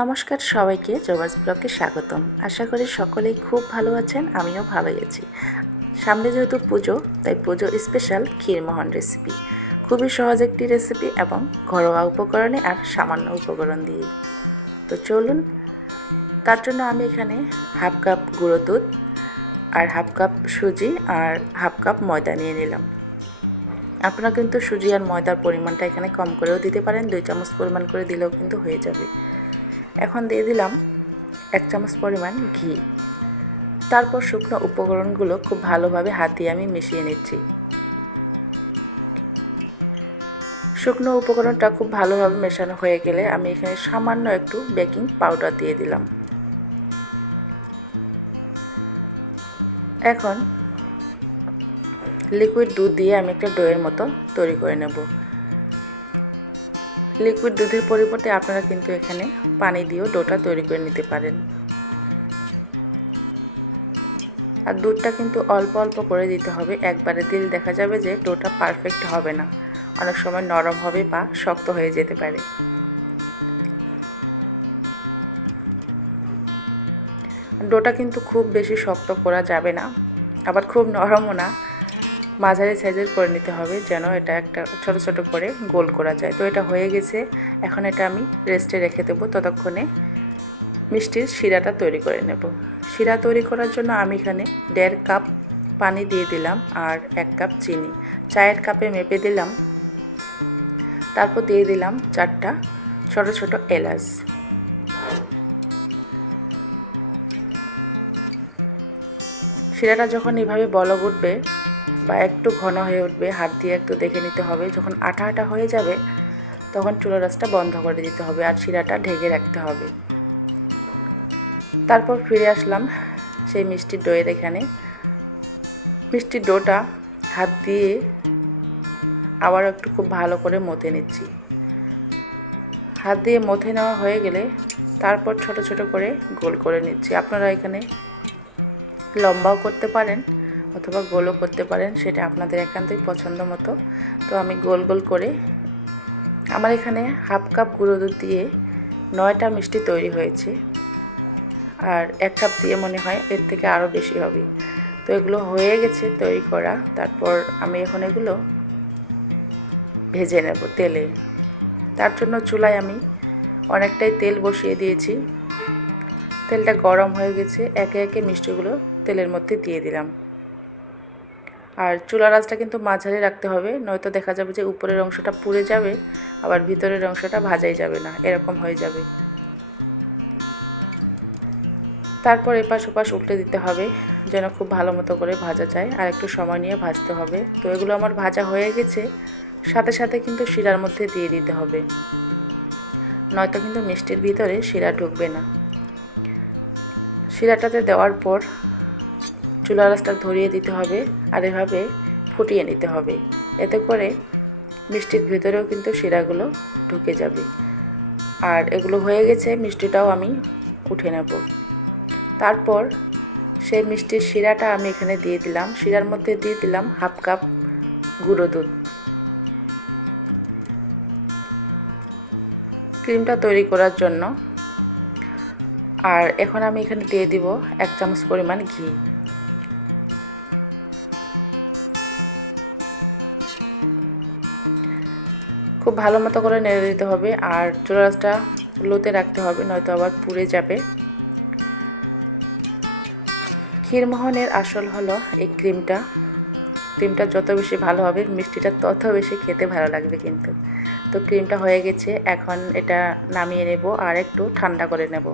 নমস্কার সবাইকে জবাস ব্লগে স্বাগতম। আশা করি সকলেই খুব ভালো আছেন, আমিও ভালোই আছি। সামনে যেহেতু পুজো, তাই পুজো স্পেশাল ক্ষীরমোহন রেসিপি। খুবই সহজ একটি রেসিপি এবং ঘরোয়া উপকরণে আর সামান্য উপকরণ দিয়ে। তো চলুন, তার জন্য আমি এখানে হাফ কাপ গুঁড়ো দুধ আর হাফ কাপ সুজি আর হাফ কাপ ময়দা নিয়ে নিলাম। আপনারা কিন্তু সুজি আর ময়দার পরিমাণটা এখানে কম করেও দিতে পারেন, 2 চামচ পরিমাণ করে দিলেও কিন্তু হয়ে যাবে। এখন দিয়ে দিলাম 1 চামচ পরিমাণ ঘি। তারপর শুকনো উপকরণগুলো খুব ভালোভাবে হাত দিয়ে আমি মিশিয়ে নিচ্ছি। শুকনো উপকরণটা খুব ভালোভাবে মেশানো হয়ে গেলে আমি এখানে সামান্য একটু বেকিং পাউডার দিয়ে দিলাম। এখন লিকুইড দুধ দিয়ে আমি একটা ডোয়ের মতো তৈরি করে নেব। লিকুইড দুধের পরিবর্তে আপনারা কিন্তু এখানে পানি দিয়েও ডোটা তৈরি করে নিতে পারেন। আর দুধটা কিন্তু অল্প অল্প করে দিতে হবে, একবারে দিলে দেখা যাবে যে ডোটা পারফেক্ট হবে না, অনেক সময় নরম হবে বা শক্ত হয়ে যেতে পারে। ডোটা কিন্তু খুব বেশি শক্ত করা যাবে না, আবার খুব নরমও না, মাঝারি সাইজের করে নিতে হবে যেন এটা একটা ছোট ছোট করে গোল করা যায়। তো এটা হয়ে গেছে, এখন এটা আমি রেস্টে রেখে দেবো। ততক্ষণে মিষ্টির শিরাটা তৈরি করে নেব। শিরা তৈরি করার জন্য আমি এখানে 1.5 কাপ পানি দিয়ে দিলাম আর 1 কাপ চিনি, চায়ের কাপে মেপে দিলাম। তারপর দিয়ে দিলাম 4টা ছোট ছোট এলাচ। শিরাটা যখন এভাবে বলক উঠবে বা একটু ঘন হয়ে উঠবে, হাত দিয়ে একটু দেখে নিতে হবে। যখন আঠা আঠা হয়ে যাবে তখন চুলার আঁচটা বন্ধ করে দিতে হবে আর শিরাটা ঢেকে রাখতে হবে। তারপর ফিরে আসলাম সেই মিষ্টির ডোয়ের এখানে। মিষ্টির ডোটা হাত দিয়ে আবার একটু খুব ভালো করে মথে নিচ্ছি। হাত দিয়ে মথে নেওয়া হয়ে গেলে তারপর ছোট ছোট করে গোল করে নিচ্ছি। আপনারা এখানে লম্বাও করতে পারেন অথবা গোলও করতে পারেন, সেটা আপনাদের একান্তই পছন্দ মতো। তো আমি গোল গোল করে, আমার এখানে হাফ কাপ গুঁড়ো দুধ দিয়ে 9টা মিষ্টি তৈরি হয়েছে, আর 1 কাপ দিয়ে মনে হয় এর থেকে আরও বেশি হবে। তো এগুলো হয়ে গেছে তৈরি করা। তারপর আমি এখন এগুলো ভেজে নেব তেলে। তার জন্য চুলায় আমি অনেকটাই তেল বসিয়ে দিয়েছি। তেলটা গরম হয়ে গেছে, একে একে মিষ্টিগুলো তেলের মধ্যে দিয়ে দিলাম। আর চুলার আঁচটা কিন্তু মাঝারি রাখতে হবে, নয়তো দেখা যাবে যে উপরের অংশটা পুড়ে যাবে, আবার ভিতরের অংশটা ভাজাই যাবে না, এরকম হয়ে যাবে। তারপর এপাশ ওপাশ উল্টে দিতে হবে যেন খুব ভালো মতো করে ভাজা যায়, আর একটু সময় নিয়ে ভাজতে হবে। তো এগুলো আমার ভাজা হয়ে গেছে, সাথে সাথে কিন্তু শিরার মধ্যে দিয়ে দিতে হবে, নয়তো কিন্তু মিষ্টির ভিতরে শিরা ঢুকবে না। শিরাটাতে দেওয়ার পর চুলার আঁচটা ধরিয়ে দিতে হবে আর এভাবে ফুটিয়ে নিতে হবে। এতে করে মিষ্টির ভিতরেও কিন্তু শিরাগুলো ঢুকে যাবে। আর এগুলো হয়ে গেছে, মিষ্টিটাও আমি উঠে নেব। তারপর সেই মিষ্টির শিরাটা আমি এখানে দিয়ে দিলাম। শিরার মধ্যে দিয়ে দিলাম হাফ কাপ গুঁড়ো দুধ। ক্রিমটা তৈরি করার জন্য। আর এখন আমি এখানে দিয়ে দিব 1 চামচ পরিমাণ ঘি। খুব ভালো মতো করে নেড়ে দিতে হবে আর চুলার আঁচটা লোতে রাখতে হবে, নয়তো আবার পুড়ে যাবে। ক্ষীরমোহনের আসল হলো এই ক্রিমটা। ক্রিমটা যত বেশি ভালো হবে মিষ্টিটা তত বেশি খেতে ভালো লাগবে কিন্তু। তো ক্রিমটা হয়ে গেছে, এখন এটা নামিয়ে নেব আর একটু ঠান্ডা করে নেব।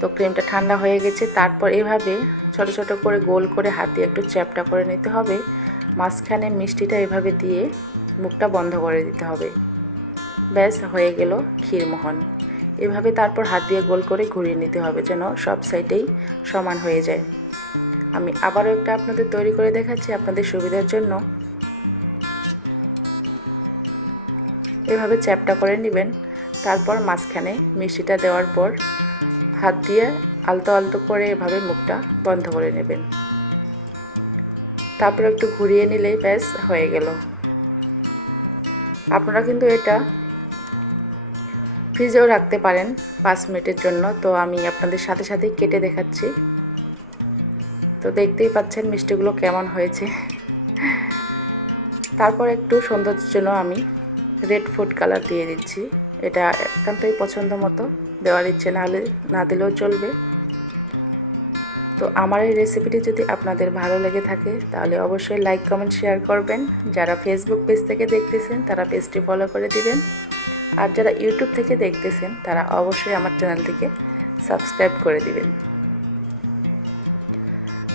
তো ক্রিমটা ঠান্ডা হয়ে গেছে, তারপর এভাবে ছোট ছোট করে গোল করে হাত দিয়ে একটু চ্যাপটা করে নিতে হবে। মাঝখানে মিষ্টিটা এভাবে দিয়ে মুখটা বন্ধ করে দিতে হবে। ব্যাস হয়ে গেল ক্ষীরমোহন। এভাবে তারপর হাত দিয়ে গোল করে ঘুরিয়ে নিতে হবে যেন সব সাইডেই সমান হয়ে যায়। আমি আবারও একটা আপনাদের তৈরি করে দেখাচ্ছি আপনাদের সুবিধার জন্য। এভাবে চ্যাপটা করে নেবেন, তারপর মাঝখানে মিষ্টিটা দেওয়ার পর হাত দিয়ে আলতো আলতো করে এভাবে মুখটা বন্ধ করে নেবেন। তারপর একটু ঘুরিয়ে নিলেই ব্যাস হয়ে গেল। আপনারা কিন্তু এটা ফ্রিজেও রাখতে পারেন 5 মিনিটের জন্য। তো আমি আপনাদের সাথে সাথেই কেটে দেখাচ্ছি। তো দেখতেই পাচ্ছেন মিষ্টিগুলো কেমন হয়েছে। তারপর একটু সৌন্দর্যের জন্য আমি রেড ফুড কালার দিয়ে দিচ্ছি। এটা একান্তই পছন্দ মতো, দেওয়ার ইচ্ছে না দিলেও চলবে। তো আমার এই রেসিপিটি যদি আপনাদের ভালো লেগে থাকে তাহলে অবশ্যই লাইক কমেন্ট শেয়ার করবেন। যারা ফেসবুক পেজ থেকে দেখতেছেন তারা পেজটি ফলো করে দিবেন, আর যারা ইউটিউব থেকে দেখতেছেন তারা অবশ্যই আমার চ্যানেলটিকে সাবস্ক্রাইব করে দিবেন।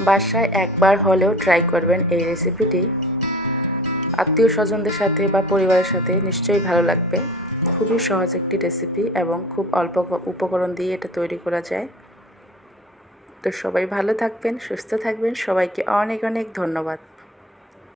বাসায় একবার হলেও ট্রাই করবেন এই রেসিপিটি। আত্মীয় স্বজনদের সাথে বা পরিবারের সাথে নিশ্চয়ই ভালো লাগবে। খুবই সহজ একটি রেসিপি এবং খুব অল্প উপকরণ দিয়ে এটা তৈরি করা যায়। তো সবাই ভালো থাকবেন, সুস্থ থাকবেন। সবাইকে অনেক অনেক ধন্যবাদ।